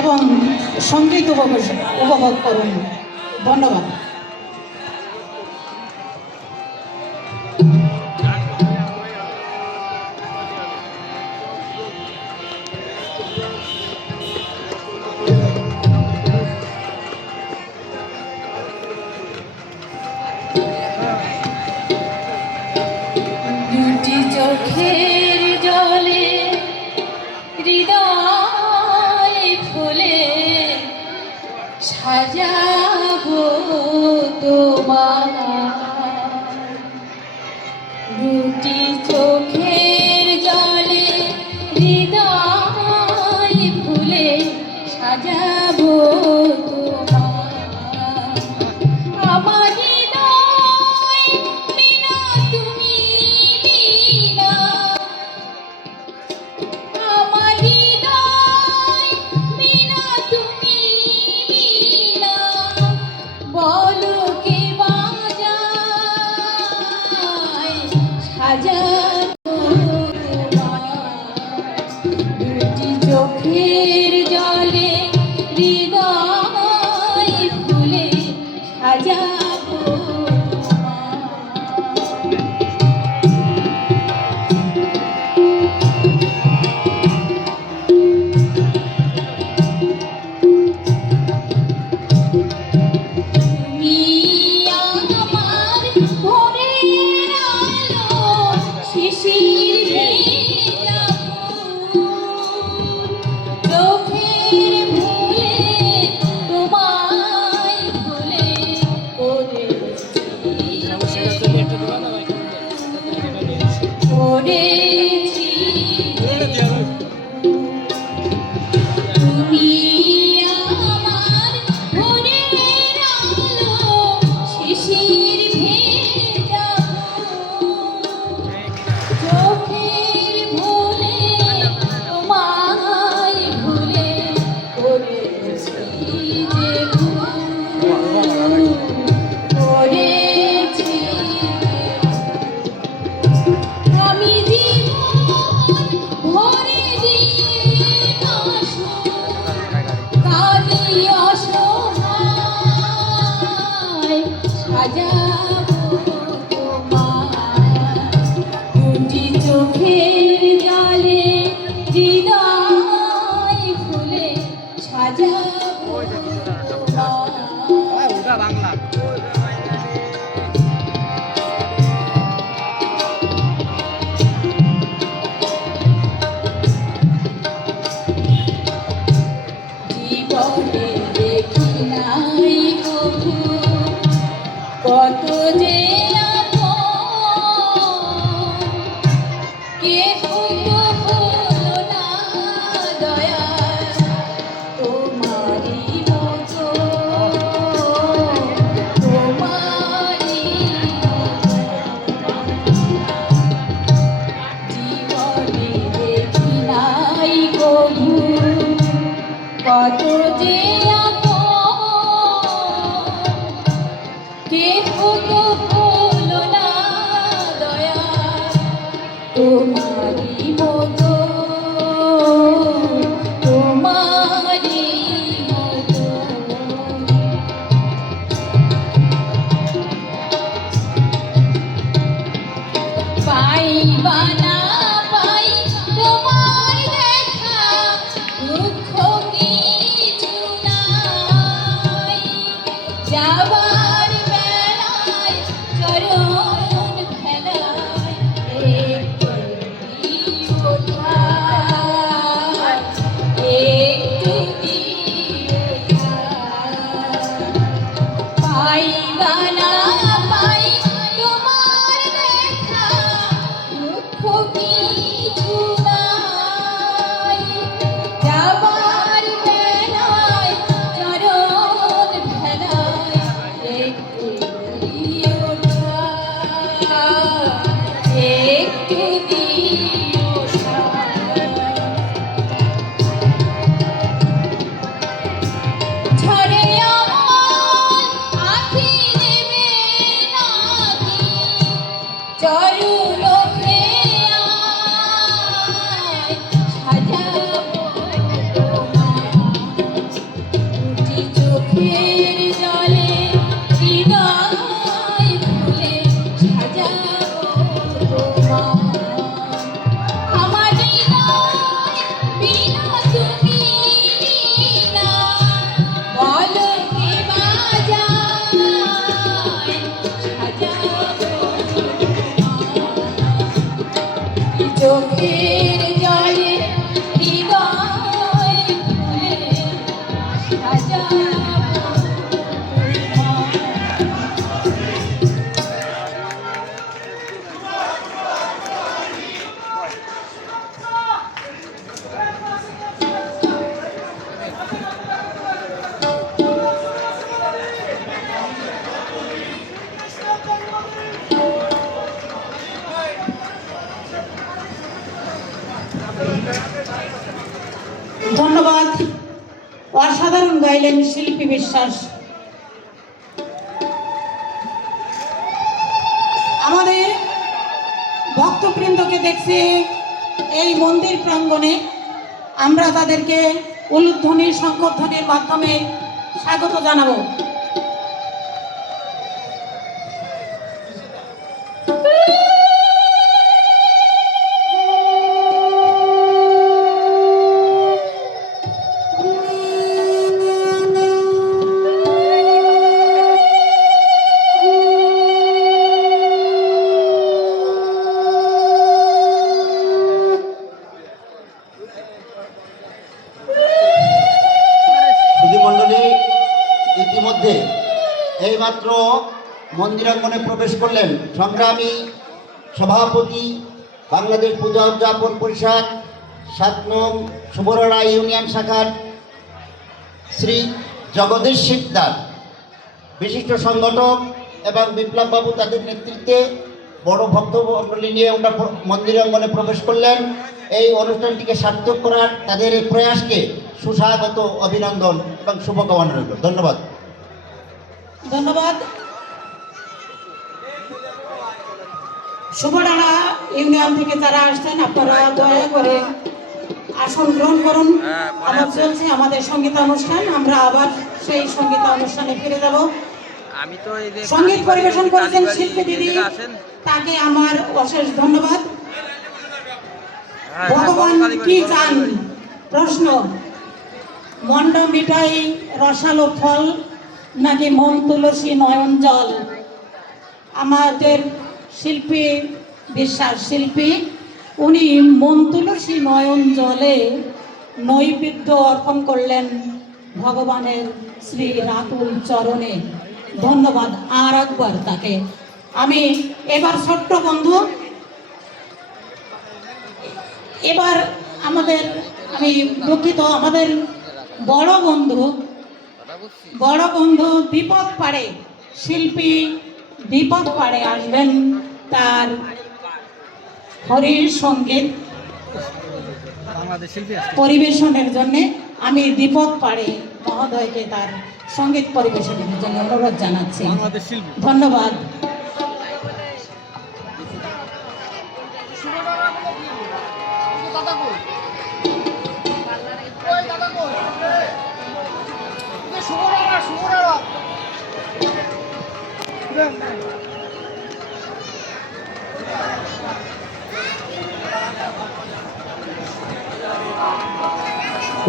এবং সঙ্গীত উপভোগ করুন। ধন্যবাদ। দুটি চোখের জলে হৃদয় ফুলে সাজাবো তোমার। দুটি চোখের জলে হৃদয় ফুলে সাজাবো তোমার। আমার হৃদয় বিনা তুমি বিনা, আমার হৃদয় বিনা তুমি বিনা, বলো কে বাজায় সাজাবো তোমার। দুটি চোখের জলে হৃদয় ফুলে সাজাবো তুমি আমার ভোরের আলো, শিশির ভেজা ফুল, চোখের ভুলে তোমায় ভুলে করেছি তুমি আমার ভোরের আলো, শিশির ভেজা ফুল, চোখের ভুলে তোমায় ভুলে করেছি যে ভুল করেছি। আমি জীবন ভরে দিন কালি অসহায় সাজাবো তোমার। দুটি চোখের জলে হৃদয় ফুলে সাজাবো তোমার। জীবনে দেখি নাই কভু কত যে আপন, কেহ তো হলো না দয়াল তোমারই মতো, তোমারই জীবনে দেখি নাই কভু কত যে অসাধারণ গাইলেন শিল্পী বিশ্বাস। আমাদের ভক্তবৃন্দকে দেখছি এই মন্দির প্রাঙ্গণে, আমরা তাদেরকে উলুধ্বনি শঙ্খধ্বনির মাধ্যমে স্বাগত জানাবো। মণ্ডলী ইতিমধ্যে এইমাত্র মন্দিরাঙ্গনে প্রবেশ করলেন সংগ্রামী সভাপতি বাংলাদেশ পূজা উদযাপন পরিষদ ৭ নং সুবরড়া ইউনিয়ন শাখার শ্রী জগদীশ শিকদার, বিশিষ্ট সংগঠক এবং বিপ্লব বাবু তাদের নেতৃত্বে বড় ভক্তমণ্ডলী নিয়ে ওনারা মন্দিরাঙ্গনে প্রবেশ করলেন। এই অনুষ্ঠানটিকে সার্থক করার তাদের এই প্রয়াসকে সুস্বাগত, অভিনন্দন এবং শুভকামনা রইল। ধন্যবাদ। ধন্যবাদ। সুবরডাঙ্গা ইউনিয়ন থেকে যারা আসছেন আপনারা দয়া করে আসন গ্রহণ করুন। আমার চলছে আমাদের সঙ্গীতানুষ্ঠান, আমরা আবার সেই সঙ্গীতানুষ্ঠানে ফিরে যাব। সঙ্গীত পরিবেশন করেছেন শিল্পী দিদি, তাকে আমার অশেষ ধন্যবাদ। ভগবান কি চান? প্রশ্ন, মন্ড মিঠাই রসালো ফল নাকি মন তুলসী নয়ন জল? আমাদের শিল্পী বিশ্বাস শিল্পী, উনি মন তুলসী নয়ন জলে নৈবেদ্য অর্পণ করলেন ভগবানের শ্রী রাতুল চরণে। ধন্যবাদ আর একবার তাকে। আমি এবার ছোট্ট বন্ধু, এবার আমি দুঃখিত, আমাদের বড় বন্ধু দীপক পাড়ে, শিল্পী দীপক পাড়ে আসবেন তার হরির সঙ্গীত পরিবেশনের জন্য। আমি দীপক পাড়ে মহোদয়কে তার সঙ্গীত পরিবেশনের জন্য অনুরোধ জানাচ্ছি। ধন্যবাদ।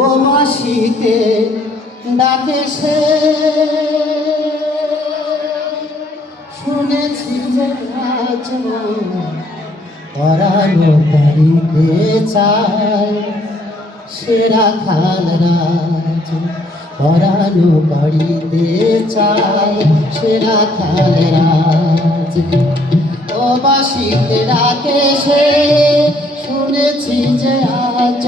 ও মাসিতে ডাকে সে, শুনেছি যে আজ পরানো তারিতে চায়, সেরা খাল রাজ পরানো বাড়িতে চায়, সেরা খাল রাজ। ও মাসিতে ডাকে সে, শুনেছি যে আজ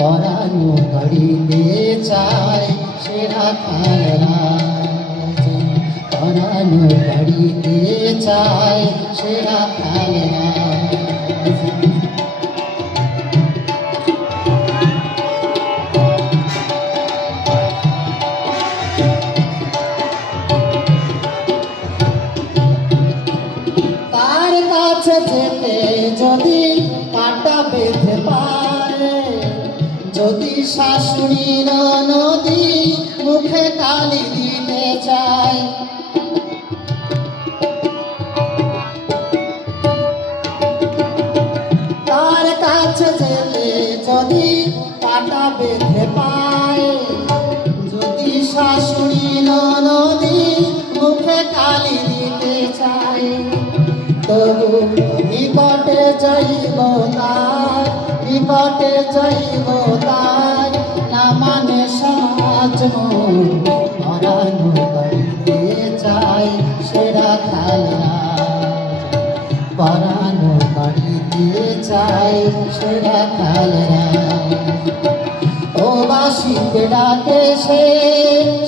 পরানো বাড়িতে চায়, সেরা খাল রাজ পরানো বাড়িতে চায়, সেরা খাল রাজ। তার কাছে যেতে যদি কাটা বেঁধে পায়, যদি শাশুড়ির নদী মুখে কালি দিতে চায়, তার কাছে যেতে যদি কাটা বেঁধে পায়, যদি শাশুড়ির নদী মুখে কালি দিতে চায়, তবু নিকটে যাইব তার, নিকটে যাইব তার, না মানে সমাজ পরানো বাড়িতে চাই, সেরা খাল রাজ পরানো বাড়িতে চাই, সেরা খাল রাজ। ও বাসিতে ডাকে সে,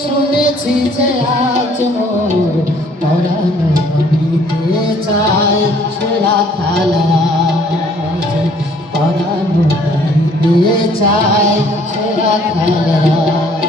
শুনেছি যে আজ মোর পরানো বাড়িতে চাই, সেরা খাল রাজ পরানো বাড়িতে দিয়ে চাই সেরা খেলা